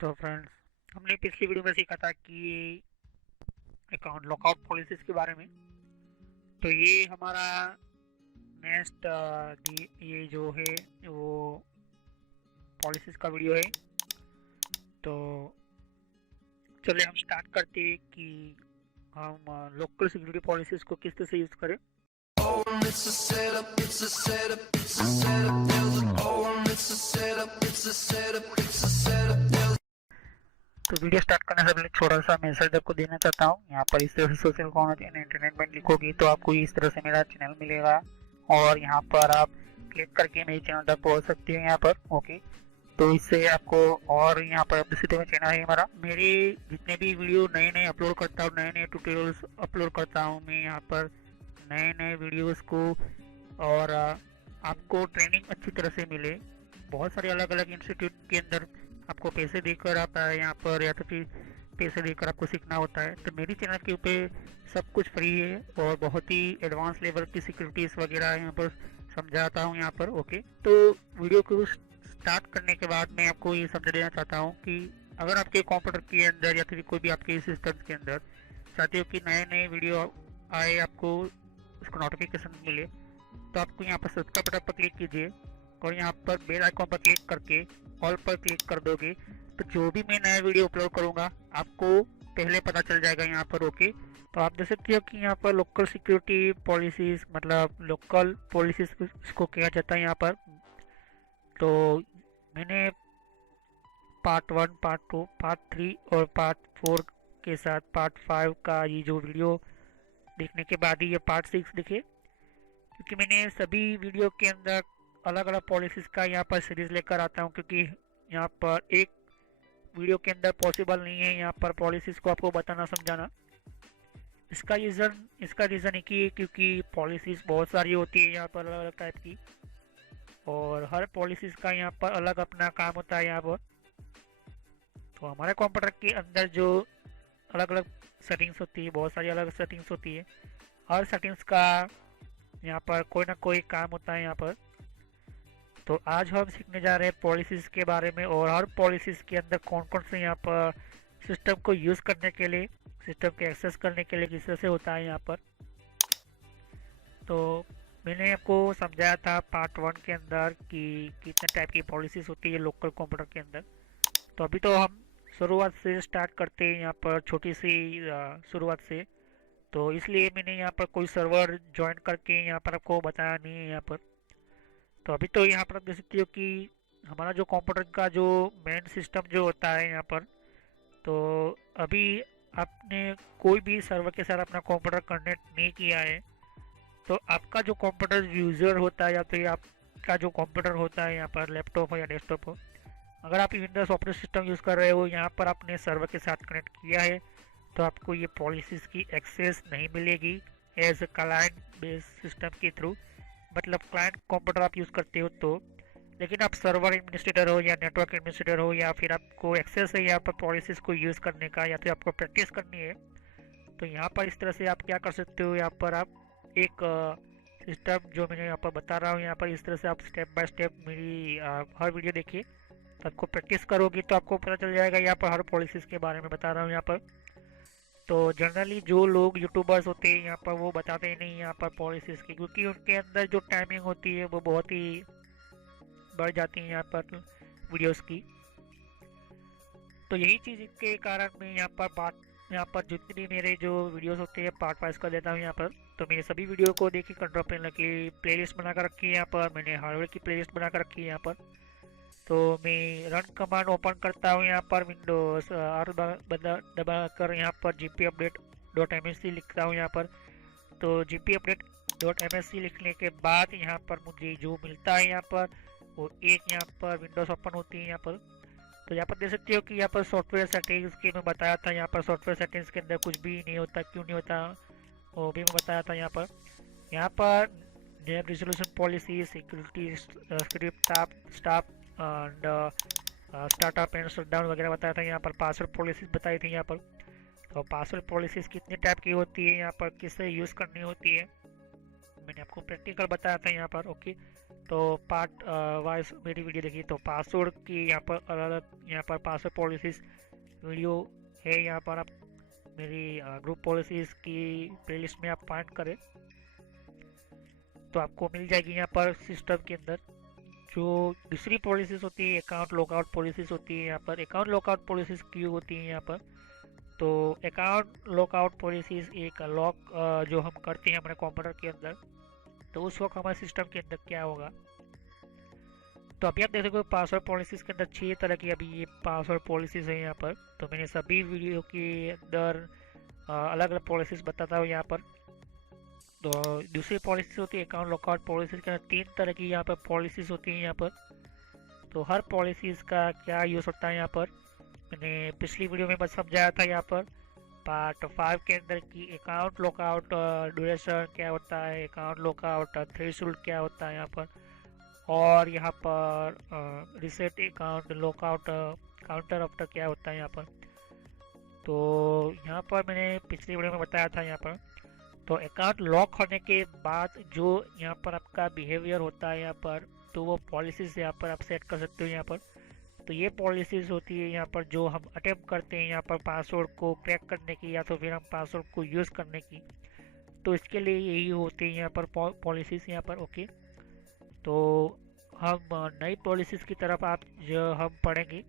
तो फ्रेंड्स, हमने पिछली वीडियो में सीखा था कि अकाउंट लॉकआउट पॉलिसीज के बारे में। तो ये हमारा नेक्स्ट ये जो है वो पॉलिसीज का वीडियो है। तो चलिए हम स्टार्ट करते हैं कि हम लोकल सिक्योरिटी पॉलिसीज को किस तरह से यूज़ करें। It's a setup, it's a setup, it's a setup, there's an it's a setup, it's a setup, it's a setup, there's तो वीडियो स्टार्ट करने से पहले छोटा सा मैसेज आपको देना चाहता हूँ। यहाँ पर इस तरह से सोशल कॉमर्स एंड एंटरटेनमेंट लिखोगी तो आपको इस तरह से मेरा चैनल मिलेगा और यहाँ पर आप क्लिक करके मेरे चैनल तक पहुँच सकते हैं। यहाँ पर ओके, तो इससे आपको और यहाँ पर दूसरी चैनल है हमारा। मेरे जितने भी वीडियो नए नए अपलोड करता हूँ, नए नए ट्यूटोरियल्स अपलोड करता हूँ मैं यहाँ पर नए नए वीडियोस को, और आपको ट्रेनिंग अच्छी तरह से मिले। बहुत सारे अलग अलग इंस्टीट्यूट के अंदर आपको पैसे देकर आता है यहाँ पर, या तो फिर पैसे देकर आपको सीखना होता है। तो मेरी चैनल के ऊपर सब कुछ फ्री है और बहुत ही एडवांस लेवल की सिक्योरिटीज़ वगैरह यहाँ पर समझाता हूँ यहाँ पर। ओके, तो वीडियो को स्टार्ट करने के बाद मैं आपको ये समझा देना चाहता हूँ कि अगर आपके कंप्यूटर के अंदर या फिर कोई भी आपके सिस्टम के अंदर चाहते हो कि नए नए वीडियो आए, आपको उसको नोटिफिकेशन मिले, तो आपको यहाँ पर सब्सक्राइब बटन पर क्लिक कीजिए और यहाँ पर बेल आइकॉन पर क्लिक करके ऑल पर क्लिक कर दोगे तो जो भी मैं नया वीडियो अपलोड करूँगा आपको पहले पता चल जाएगा यहाँ पर। ओके, तो आप देख सकते हो कि यहाँ पर लोकल सिक्योरिटी पॉलिसीज मतलब लोकल पॉलिसीज इसको किया जाता है यहाँ पर। तो मैंने पार्ट 1, पार्ट 2, पार्ट 3 और पार्ट 4 के साथ पार्ट 5 का ये जो वीडियो देखने के बाद ही ये पार्ट 6 दिखे, क्योंकि मैंने सभी वीडियो के अंदर अलग अलग पॉलिसीज का यहाँ पर सीरीज लेकर आता हूँ, क्योंकि यहाँ पर एक वीडियो के अंदर पॉसिबल नहीं है यहाँ पर पॉलिसीज को आपको बताना समझाना। इसका रीज़न है कि क्योंकि पॉलिसीज बहुत सारी होती है यहाँ पर अलग अलग टाइप की, और हर पॉलिसीज का यहाँ पर अलग अपना काम होता है यहाँ पर। तो हमारे कंप्यूटर के अंदर जो अलग अलग सेटिंग्स होती है, बहुत सारी अलग सेटिंग्स होती है, हर सेटिंग्स का यहाँ पर कोई ना कोई काम होता है यहाँ पर। तो आज हम सीखने जा रहे हैं पॉलिसीज के बारे में, और हर पॉलिसीज के अंदर कौन कौन से यहाँ पर सिस्टम को यूज़ करने के लिए, सिस्टम के एक्सेस करने के लिए किस तरह से होता है यहाँ पर। तो मैंने आपको समझाया था पार्ट 1 के अंदर कि कितने टाइप की पॉलिसीज होती है लोकल कंप्यूटर के अंदर। तो अभी तो हम शुरुआत से स्टार्ट करते हैं यहाँ पर, छोटी सी शुरुआत से। तो इसलिए मैंने यहाँ पर कोई सर्वर ज्वाइन करके यहाँ पर आपको बताया नहीं है यहाँ पर। तो अभी तो यहाँ पर आप देख सकते हो कि हमारा जो कंप्यूटर का जो मेन सिस्टम जो होता है यहाँ पर, तो अभी आपने कोई भी सर्वर के साथ अपना कंप्यूटर कनेक्ट नहीं किया है, तो आपका जो कंप्यूटर यूज़र होता है या फिर आपका जो कंप्यूटर होता है यहाँ पर, लैपटॉप हो या डेस्कटॉप हो, अगर आप विंडोज़ ऑपरेटिंग सिस्टम यूज़ कर रहे हो, यहाँ पर आपने सर्वर के साथ कनेक्ट किया है, तो आपको ये पॉलिसीज़ की एक्सेस नहीं मिलेगी as a client based system के थ्रू। मतलब क्लाइंट कंप्यूटर आप यूज़ करते हो तो, लेकिन आप सर्वर एडमिनिस्ट्रेटर हो या नेटवर्क एडमिनिस्ट्रेटर हो, या फिर आपको एक्सेस है यहाँ पर पॉलिसीज़ को यूज़ करने का, या फिर आपको प्रैक्टिस करनी है, तो यहाँ पर इस तरह से आप क्या कर सकते हो। यहाँ पर आप एक सिस्टम जो मैंने यहाँ पर बता रहा हूँ, यहाँ पर इस तरह से आप स्टेप बाय स्टेप मेरी हर वीडियो देखिए, तो आपको प्रैक्टिस करोगे तो आपको पता चल जाएगा यहाँ पर हर पॉलिसीज़ के बारे में बता रहा हूँ यहाँ पर। तो जनरली जो लोग यूट्यूबर्स होते हैं यहाँ पर वो बताते ही नहीं यहाँ पर पॉलिसीज़ की, क्योंकि उनके अंदर जो टाइमिंग होती है वो बहुत ही बढ़ जाती है यहाँ पर वीडियोस की। तो यही चीज़ के कारण मैं यहाँ पर जितनी भी मेरे जो वीडियोस होते हैं पार्ट वाइज कर देता हूँ यहाँ पर। तो मेरे सभी वीडियो को देखिए, कंट्रोल पैनल की प्लेलिस्ट बना कर रखी है यहाँ पर, मैंने हार्डवेयर की प्लेलिस्ट बना कर रखी है यहाँ पर। तो मैं रन कमांड ओपन करता हूँ यहाँ पर, विंडोज आर दबा कर यहाँ पर gpupdate.msc लिखता हूँ यहाँ पर। तो gpupdate.msc लिखने के बाद यहाँ पर मुझे जो मिलता है यहाँ पर, वो एक यहाँ पर विंडोज ओपन होती है यहाँ पर। तो यहाँ पर देख सकते हो कि यहाँ पर सॉफ्टवेयर सेटिंग्स की मैं बताया था, यहाँ पर सॉफ्टवेयर सेटिंग्स के अंदर कुछ भी नहीं होता, क्यों नहीं होता वो भी मैं बताया था यहाँ पर। यहाँ पर name resolution policy, security script, staff and startup and shutdown वगैरह बताया था। यहाँ पर पासवर्ड पॉलिसीज बताई थी यहाँ पर। तो पासवर्ड पॉलिसीज कितने टाइप की होती है यहाँ पर, किससे यूज़ करनी होती है, मैंने आपको प्रैक्टिकल बताया था यहाँ पर। ओके, तो पार्ट वाइज मेरी वीडियो देखिए। तो पासवर्ड की यहाँ पर अलग अलग यहाँ पर पासवर्ड पॉलिसीज वीडियो है। यहाँ पर आप मेरी ग्रुप पॉलिसीज की प्लेलिस्ट में आप फाइंड करें तो आपको मिल जाएगी यहाँ पर सिस्टम के अंदर। जो दूसरी पॉलिसीज होती है अकाउंट लॉकआउट पॉलिसीज होती है। यहाँ पर अकाउंट लॉकआउट पॉलिसीज क्यों होती है यहाँ पर, तो अकाउंट लॉकआउट पॉलिसीज एक लॉक जो हम करते हैं हमारे कंप्यूटर के अंदर, तो उस वक्त हमारे सिस्टम के अंदर क्या होगा। तो अभी आप देख सकते हो पासवर्ड पॉलिसीज के अंदर 6 तरह की अभी ये पासवर्ड पॉलिसीज है यहाँ पर। तो मैंने सभी वीडियो के अंदर अलग अलग पॉलिसीज बताता हूँ यहाँ पर। तो दूसरी पॉलिसीज होती है अकाउंट लॉकआउट पॉलिसीज के अंदर 3 तरह की यहाँ पर पॉलिसीज होती हैं यहाँ पर। तो हर पॉलिसीज का क्या यूज़ होता है यहाँ पर मैंने पिछली वीडियो में बस समझाया था यहाँ पर पार्ट 5 के अंदर की अकाउंट लॉकआउट ड्यूरेशन क्या होता है, अकाउंट लॉकआउट थ्रेशोल्ड क्या होता है यहाँ पर, और यहाँ पर reset account lockout counter after क्या होता है यहाँ पर। तो यहाँ पर मैंने पिछली वीडियो में बताया था यहाँ पर। तो अकाउंट लॉक होने के बाद जो यहाँ पर आपका बिहेवियर होता है यहाँ पर, तो वो पॉलिसीज यहाँ पर आप सेट कर सकते हो यहाँ पर। तो ये पॉलिसीज होती है यहाँ पर जो हम अटेम्प्ट करते हैं यहाँ पर पासवर्ड को क्रैक करने की या तो फिर हम पासवर्ड को यूज़ करने की। तो इसके लिए यही होती है यहाँ पर पॉलिसीज यहाँ पर। ओके, तो हम नई पॉलिसीज की तरफ आप जो हम पढ़ेंगे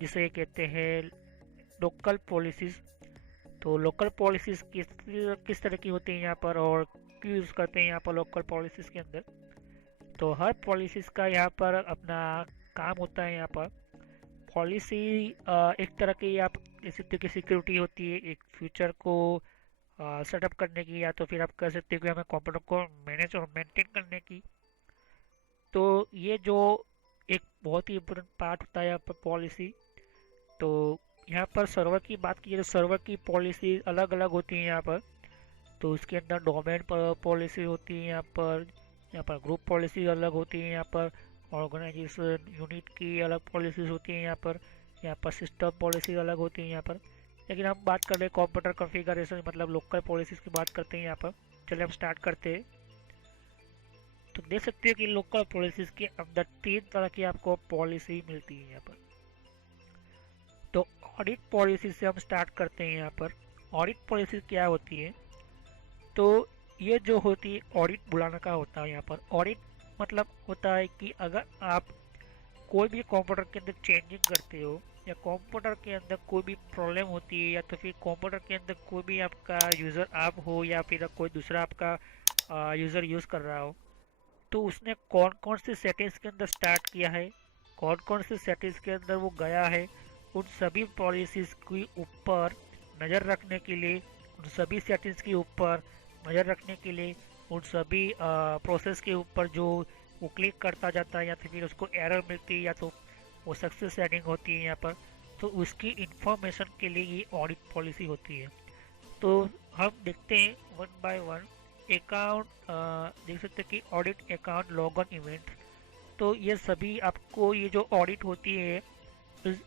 जिसे कहते हैं लोकल पॉलिसीज। तो लोकल पॉलिसीज किस तरह की होती है यहाँ पर और क्यों यूज़ करते हैं यहाँ पर लोकल पॉलिसीज के अंदर। तो हर पॉलिसीज का यहाँ पर अपना काम होता है यहाँ पर। पॉलिसी एक तरह की आप जैसे कि सिक्योरिटी होती है एक फ्यूचर को सेटअप करने की, या तो फिर आप कह सकते हो कि हमें कंप्यूटर को मैनेज और मेंटेन करने की। तो ये जो एक बहुत ही इम्पोर्टेंट पार्ट होता है यहाँ पर पॉलिसी। तो यहाँ पर सर्वर की बात की तो सर्वर की पॉलिसी अलग अलग होती है यहाँ पर। तो उसके अंदर डोमेन पॉलिसी होती है यहाँ पर ग्रुप पॉलिसी अलग होती है यहाँ पर, ऑर्गेनाइजेशन यूनिट की अलग पॉलिसीज होती है यहाँ पर सिस्टम पॉलिसी अलग होती है यहाँ पर। लेकिन हम बात कर रहे हैं कंप्यूटर कॉन्फ़िगरेशन मतलब लोकल पॉलिसीज की बात करते हैं यहाँ पर। चलिए हम स्टार्ट करते हैं। तो देख सकते हो कि लोकल पॉलिसीज के अंदर 3 तरह की आपको पॉलिसी मिलती है यहाँ पर। तो ऑडिट पॉलिसी से हम स्टार्ट करते हैं यहाँ पर। ऑडिट पॉलिसी क्या होती है, तो ये जो होती है ऑडिट बुलाने का होता है यहाँ पर। ऑडिट मतलब होता है कि अगर आप कोई भी कंप्यूटर के अंदर चेंजिंग करते हो या कंप्यूटर के अंदर कोई भी प्रॉब्लम होती है या तो फिर कंप्यूटर के अंदर कोई भी आपका यूज़र आप हो या फिर कोई दूसरा आपका यूज़र यूज़ कर रहा हो, तो उसने कौन कौन से सेटिंग्स के अंदर स्टार्ट किया है, कौन कौन से सेटिंग्स के अंदर वो गया है, उन सभी पॉलिसीज़ के ऊपर नज़र रखने के लिए, उन सभी सेटिंग्स के ऊपर नज़र रखने के लिए, उन सभी प्रोसेस के ऊपर जो वो क्लिक करता जाता है या तो फिर उसको एरर मिलती है या तो वो सक्सेस सेटिंग होती है यहाँ पर, तो उसकी इंफॉर्मेशन के लिए ये ऑडिट पॉलिसी होती है। तो हम देखते हैं वन बाय वन। अकाउंट देख सकते हैं कि ऑडिट अकाउंट लॉगन इवेंट। तो ये सभी आपको ये जो ऑडिट होती है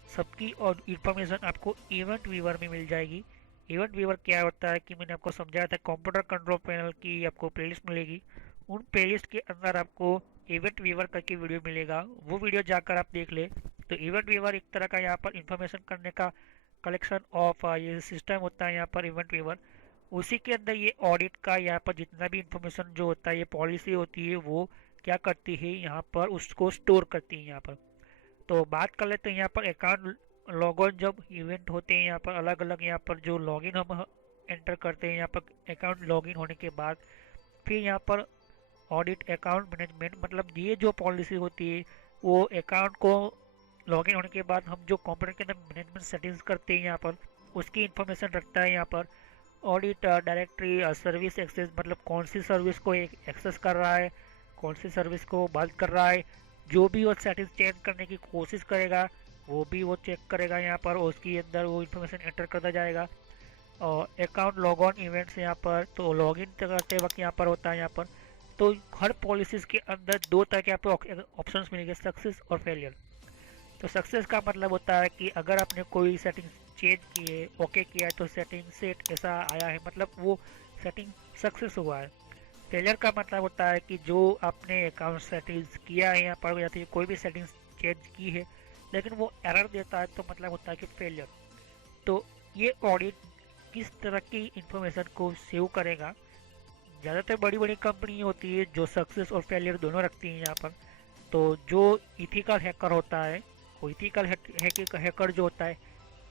सबकी और इंफॉर्मेशन आपको इवेंट व्यूअर में मिल जाएगी। इवेंट व्यूअर क्या होता है कि मैंने आपको समझाया था, कंप्यूटर कंट्रोल पैनल की आपको प्लेलिस्ट मिलेगी। उन प्लेलिस्ट के अंदर आपको इवेंट व्यूअर करके वीडियो मिलेगा, वो वीडियो जाकर आप देख ले। तो इवेंट व्यूअर एक तरह का यहाँ पर इंफॉर्मेशन करने का कलेक्शन ऑफ ये सिस्टम होता है यहाँ पर इवेंट व्यूअर। उसी के अंदर ये ऑडिट का यहाँ पर जितना भी इंफॉर्मेशन जो होता है ये पॉलिसी होती है वो क्या करती है यहाँ पर उसको स्टोर करती है यहाँ पर। तो बात कर लेते हैं यहाँ पर अकाउंट लॉगिन। जब इवेंट होते हैं यहाँ पर अलग अलग यहाँ पर जो लॉगिन हम एंटर करते हैं यहाँ पर अकाउंट लॉगिन होने के बाद, फिर यहाँ पर ऑडिट अकाउंट मैनेजमेंट मतलब ये जो पॉलिसी होती है वो अकाउंट को लॉगिन होने के बाद हम जो कंप्यूटर के अंदर मैनेजमेंट सेटिंग्स करते हैं यहाँ पर उसकी इंफॉर्मेशन रखता है यहाँ पर। ऑडिट डायरेक्टरी सर्विस एक्सेस मतलब कौन सी सर्विस को एक्सेस कर रहा है, कौन सी सर्विस को बंद कर रहा है, जो भी वो सेटिंग्स चेंज करने की कोशिश करेगा वो भी वो चेक करेगा यहाँ पर और उसके अंदर वो इन्फॉर्मेशन एंटर करता जाएगा। और अकाउंट लॉग ऑन इवेंट्स यहाँ पर तो लॉगिन करते वक्त यहाँ पर होता है यहाँ पर। तो हर पॉलिसीज़ के अंदर 2 तरह के आपको ऑप्शंस मिलेंगे, सक्सेस और फेलियर। तो सक्सेस का मतलब होता है कि अगर आपने कोई सेटिंग चेंज की है, ओके किया है, तो सेटिंग सेट ऐसा आया है मतलब वो सेटिंग सक्सेस हुआ है। फेलियर का मतलब होता है कि जो आपने अकाउंट सेटिंग्स किया है यहाँ पर या फिर कोई भी सेटिंग्स चेंज की है लेकिन वो एरर देता है तो मतलब होता है कि फेलियर। तो ये ऑडिट किस तरह की इंफॉर्मेशन को सेव करेगा। ज़्यादातर बड़ी बड़ी कंपनी होती है जो सक्सेस और फेलियर दोनों रखती हैं यहाँ पर। तो जो इथिकल हैकर होता है, वो इथिकल हैकर जो होता है,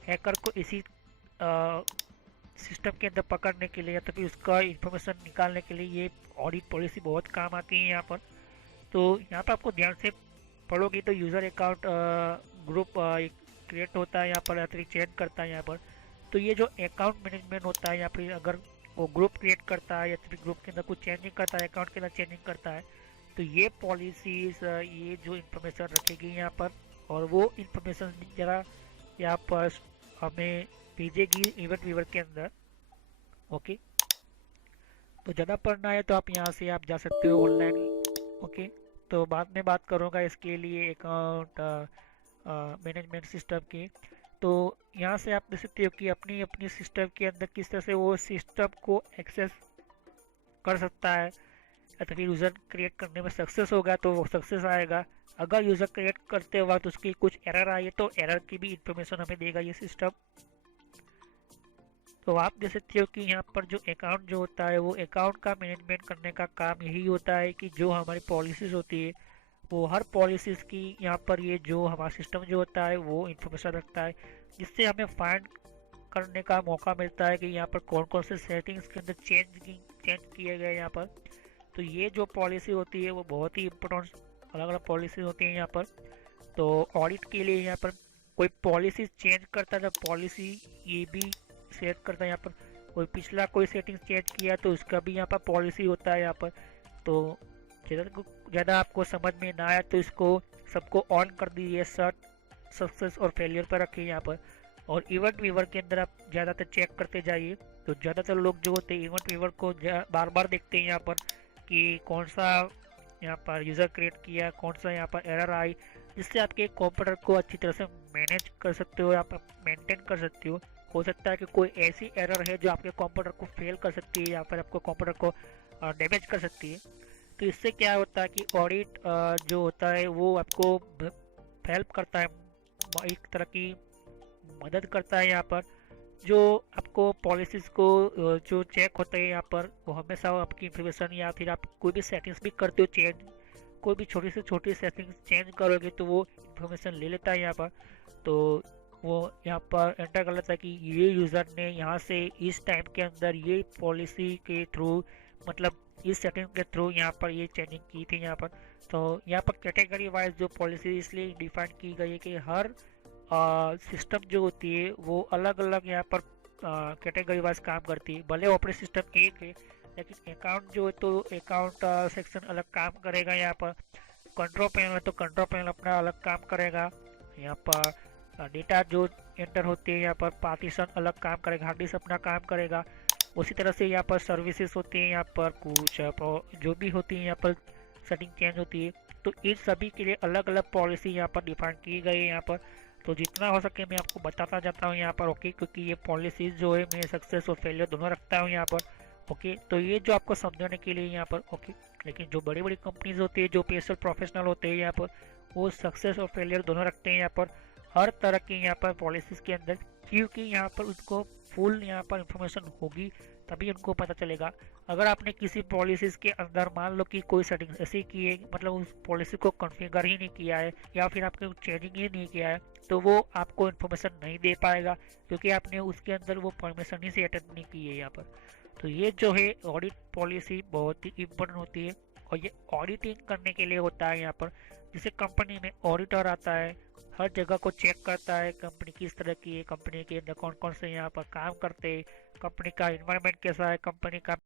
हैकर को इसी सिस्टम के अंदर पकड़ने के लिए या तो फिर उसका इंफॉर्मेशन निकालने के लिए ये ऑडिट पॉलिसी बहुत काम आती है यहाँ पर। तो यहाँ पर आपको ध्यान से पढ़ोगे तो यूज़र अकाउंट ग्रुप क्रिएट होता है यहाँ पर या फिर चेंज करता है यहाँ पर। तो ये जो अकाउंट मैनेजमेंट होता है या फिर अगर वो ग्रुप क्रिएट करता है या फिर ग्रुप के अंदर कुछ चेंजिंग करता है, अकाउंट के अंदर चेंजिंग करता है, तो ये पॉलिसीज ये जो इंफॉर्मेशन रखेगी यहाँ पर और वो इंफॉर्मेशन जरा यहाँ पर हमें भेजेगी इवेंट व्यूवर के अंदर। ओके, तो ज़्यादा पढ़ना है तो आप यहाँ से आप जा सकते हो ऑनलाइन। ओके, तो बाद में बात करूँगा इसके लिए अकाउंट मैनेजमेंट सिस्टम की। तो यहाँ से आप देख सकते हो कि अपनी अपनी सिस्टम के अंदर किस तरह से वो सिस्टम को एक्सेस कर सकता है या तो फिर यूज़र क्रिएट करने में सक्सेस होगा तो वो सक्सेस आएगा। अगर यूज़र क्रिएट करते वक्त उसकी कुछ एरर आई है तो एरर की भी इंफॉर्मेशन हमें देगा ये सिस्टम। तो आप देख सकते हो कि यहाँ पर जो अकाउंट जो होता है वो अकाउंट का मैनेजमेंट करने का काम यही होता है कि जो हमारी पॉलिसीज़ होती है वो हर पॉलिसीज़ की यहाँ पर ये जो हमारा सिस्टम जो होता है वो इन्फॉर्मेशन रखता है, जिससे हमें फाइंड करने का मौका मिलता है कि यहाँ पर कौन कौन से सेटिंग्स के अंदर चेंज किए गए यहाँ पर। तो ये जो पॉलिसी होती है वो बहुत ही इम्पोर्टेंट अलग अलग पॉलिसी होती है यहाँ पर। तो ऑडिट के लिए यहाँ पर कोई पॉलिसी चेंज करता है तो पॉलिसी ये भी सेट करता है यहाँ पर। कोई पिछला कोई सेटिंग चेंज किया तो उसका भी यहाँ पर पॉलिसी होता है यहाँ पर। तो ज़्यादा आपको समझ में ना आया तो इसको सबको ऑन कर दीजिए, सर्च सक्सेस और फेलियर पर रखिए यहाँ पर। और इवेंट व्यूवर के अंदर आप ज़्यादातर चेक करते जाइए। तो ज़्यादातर लोग जो होते हैं इवेंट व्यूवर को बार बार देखते हैं यहाँ पर कि कौन सा यहाँ पर यूज़र क्रिएट किया, कौन सा यहाँ पर एरर आई, जिससे आपके कंप्यूटर को अच्छी तरह से मैनेज कर सकते हो, आप मेंटेन कर सकते हो सकता है कि कोई ऐसी एरर है जो आपके कंप्यूटर को फेल कर सकती है या फिर आपको कंप्यूटर को डैमेज कर सकती है। तो इससे क्या होता है कि ऑडिट जो होता है वो आपको हेल्प करता है, एक तरह की मदद करता है यहाँ पर। जो आपको पॉलिसीज़ को जो चेक होता है यहाँ पर वो हमेशा आपकी इंफॉर्मेशन या फिर आप कोई भी सेटिंग्स भी करते हो चेंज, कोई भी छोटी से छोटी सेटिंग्स चेंज करोगे तो वो इंफॉर्मेशन ले लेता है यहाँ पर। तो वो यहाँ पर एंटर कर लेता है कि ये यूज़र ने यहाँ से इस टाइम के अंदर ये पॉलिसी के थ्रू मतलब इस सेटिंग के थ्रू यहाँ पर ये चेंजिंग की थी यहाँ पर। तो यहाँ पर कैटेगरी वाइज जो पॉलिसी इसलिए डिफाइन की गई है कि हर सिस्टम जो होती है वो अलग अलग यहाँ पर कैटेगरी वाइज काम करती है। भले ऑपरेटिंग सिस्टम एक है लेकिन अकाउंट जो है तो अकाउंट सेक्शन अलग काम करेगा यहाँ पर। कंट्रोल पैनल है तो कंट्रोल पैनल अपना अलग काम करेगा यहाँ पर। डेटा जो एंटर होती है यहाँ पर पार्टीशन अलग काम करेगा, हार्ड डिस्क अपना काम करेगा। उसी तरह से यहाँ पर सर्विसेज होती हैं यहाँ पर कुछ जो भी होती है यहाँ पर सेटिंग चेंज होती है। तो इन सभी के लिए अलग अलग पॉलिसी यहाँ पर डिफाइन की गई है यहाँ पर। तो जितना हो सके मैं आपको बताता जाता हूँ यहाँ पर। ओके, क्योंकि ये पॉलिसीज जो है मैं सक्सेस और फेलियर दोनों रखता हूँ यहाँ पर। ओके, तो ये जो आपको समझाने के लिए यहाँ पर। ओके, लेकिन जो बड़ी बड़ी कंपनीज होती है जो पेशल प्रोफेशनल होते हैं यहाँ पर वो सक्सेस और फेलियर दोनों रखते हैं यहाँ पर हर तरह की यहाँ पर पॉलिसीज़ के अंदर, क्योंकि यहाँ पर उसको फुल यहाँ पर इंफॉर्मेशन होगी तभी उनको पता चलेगा। अगर आपने किसी पॉलिसीज़ के अंदर मान लो कि कोई सेटिंग्स ऐसी की है मतलब उस पॉलिसी को कॉन्फ़िगर ही नहीं किया है या फिर आपने चेंजिंग ही नहीं किया है तो वो आपको इन्फॉर्मेशन नहीं दे पाएगा क्योंकि आपने उसके अंदर वो परमिशन ही से अटेंड नहीं की है यहाँ पर। तो ये जो है ऑडिट पॉलिसी बहुत ही इम्पोर्टेंट होती है और ये ऑडिटिंग करने के लिए होता है यहाँ पर। जैसे कंपनी में ऑडिटर आता है, हर जगह को चेक करता है कंपनी किस तरह की है, कंपनी के अंदर कौन कौन से यहाँ पर काम करते हैं, कंपनी का इन्वायरमेंट कैसा है, कंपनी का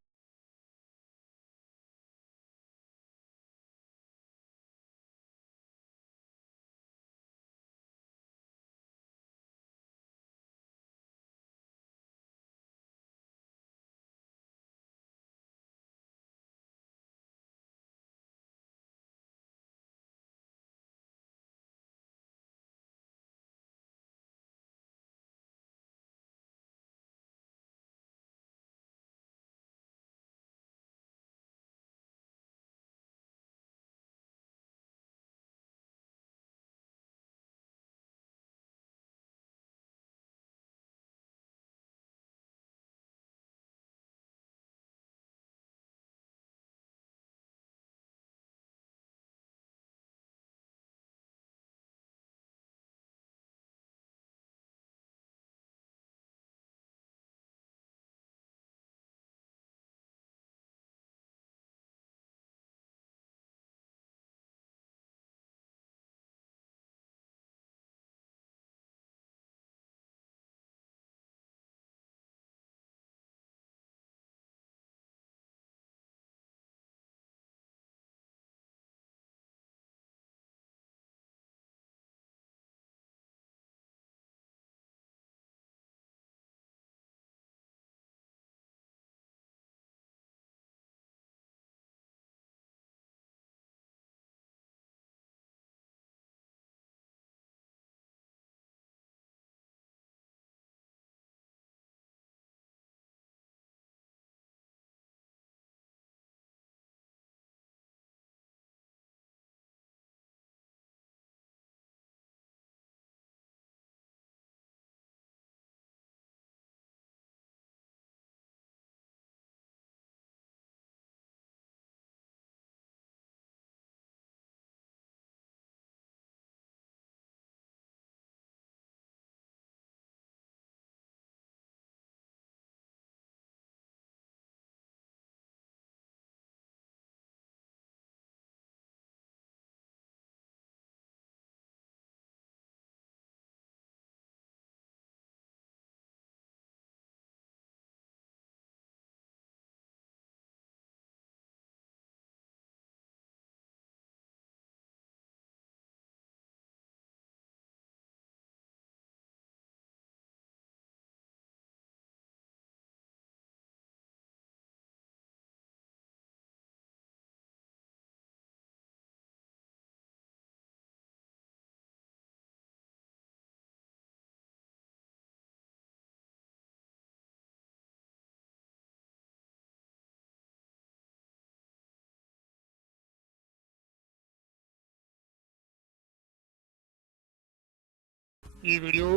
ये वीडियो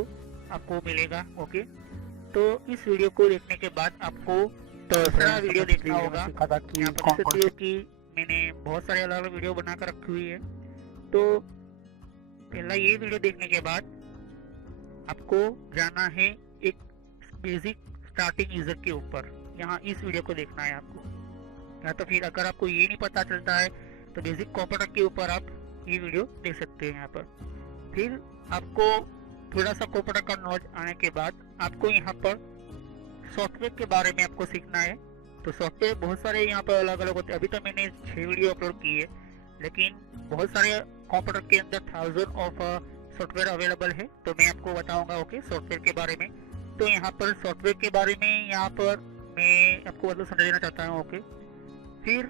आपको मिलेगा। ओके, तो इस वीडियो को देखने के बाद आपको दूसरा वीडियो देखना होगा। यहाँ पर देख सकते हो कि मैंने बहुत सारे अलग अलग वीडियो बनाकर रखी हुई है। तो पहला ये वीडियो देखने के बाद आपको जाना है एक बेसिक स्टार्टिंग यूजर के ऊपर। यहाँ इस वीडियो को देखना है आपको, या तो फिर अगर आपको ये नहीं पता चलता है तो बेसिक कंप्यूटर के ऊपर आप ये वीडियो देख सकते हैं यहाँ पर। फिर आपको थोड़ा सा कंप्यूटर का नॉलेज आने के बाद आपको यहाँ पर सॉफ्टवेयर के बारे में आपको सीखना है। तो सॉफ्टवेयर बहुत सारे यहाँ पर अलग अलग होते हैं। अभी तो मैंने 6 वीडियो अपलोड की है, लेकिन बहुत सारे कंप्यूटर के अंदर 1000 ऑफ सॉफ्टवेयर अवेलेबल है। तो मैं आपको बताऊंगा ओके सॉफ्टवेयर के बारे में। तो यहाँ पर सॉफ्टवेयर के बारे में यहाँ पर मैं आपको मतलब समझ देना चाहता हूँ। ओके, फिर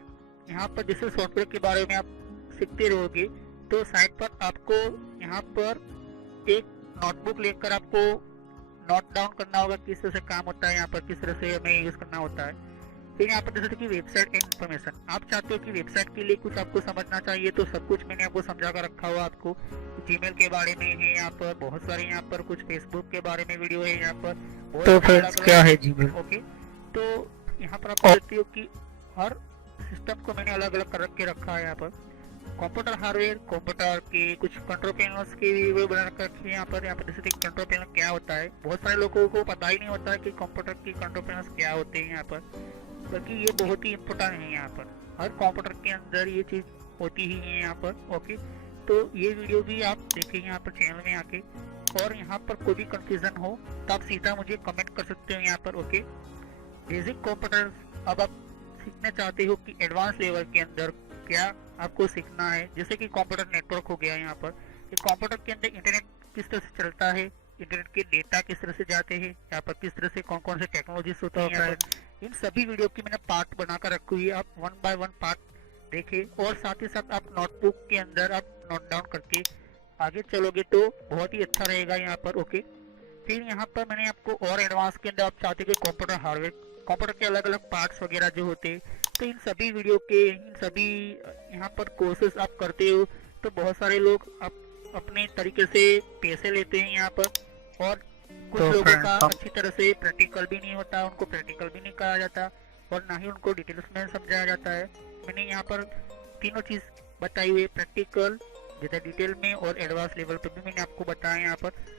यहाँ पर जैसे सॉफ्टवेयर के बारे में आप सीखते रहोगे तो साइड पर आपको यहाँ पर एक नोटबुक लेकर आपको नोट डाउन करना होगा किस तरह से काम होता है, यहाँ पर किस तरह से हमें यूज करना होता है। फिर यहाँ पर जैसे कि वेबसाइट एंड इन्फॉर्मेशन, आप चाहते हो कि वेबसाइट के लिए कुछ आपको समझना चाहिए तो सब कुछ मैंने आपको समझा कर रखा हुआ। आपको जीमेल के बारे में है, यहाँ पर बहुत सारे यहाँ पर कुछ फेसबुक के बारे में वीडियो है यहाँ पर। तो फ्रेंड्स क्या है जीमेल? ओके, तो यहाँ पर आप देखते हो कि हर सिस्टम को मैंने अलग अलग कर के रखा है। यहाँ पर कंप्यूटर हार्डवेयर, कंप्यूटर के कुछ कंट्रोल पैनल्स के भी बना रखे हैं यहाँ पर। जैसे कि कंट्रोल पैनल क्या होता है, बहुत सारे लोगों को पता ही नहीं होता है कि कंप्यूटर की कंट्रोल पैनल्स क्या होते हैं यहाँ पर, क्योंकि ये बहुत ही इम्पोर्टेंट है। यहाँ पर हर कंप्यूटर के अंदर ये चीज़ होती ही है यहाँ पर। ओके, तो ये वीडियो भी आप देखें यहाँ पर चैनल में आके, और यहाँ पर कोई भी कंफ्यूजन हो तो आप सीधा मुझे कमेंट कर सकते हो यहाँ पर। ओके, बेसिक कंप्यूटर अब आप सीखना चाहते हो कि एडवांस लेवल के अंदर क्या आपको सीखना है, जैसे कि कंप्यूटर नेटवर्क हो गया यहाँ पर। कंप्यूटर के अंदर इंटरनेट किस तरह से चलता है, इंटरनेट के डेटा किस तरह से जाते हैं, यहाँ पर किस तरह से कौन कौन से टेक्नोलॉजीज होती है यहाँ पर। इन सभी वीडियो की मैंने पार्ट बनाकर रखी हुई है, आप 1 बाय 1 पार्ट देखें, और साथ ही साथ आप नोटबुक के अंदर आप नोट डाउन करके आगे चलोगे तो बहुत ही अच्छा रहेगा यहाँ पर। ओके, फिर यहाँ पर मैंने आपको और एडवांस के अंदर आप चाहते हो कि कंप्यूटर हार्डवेयर, कंप्यूटर के अलग अलग पार्ट्स वगैरह जो होते हैं, तो इन सभी वीडियो के इन सभी यहाँ पर कोर्सेस आप करते हो तो बहुत सारे लोग आप अपने तरीके से पैसे लेते हैं यहाँ पर, और कुछ तो लोगों का अच्छी तरह से प्रैक्टिकल भी नहीं होता, उनको प्रैक्टिकल भी नहीं कराया जाता, और ना ही उनको डिटेल्स में समझाया जाता है। मैंने यहाँ पर तीनों चीज़ बताई हुई है, प्रैक्टिकल, ज़्यादा डिटेल में, और एडवांस लेवल पर भी मैंने आपको बताया यहाँ पर।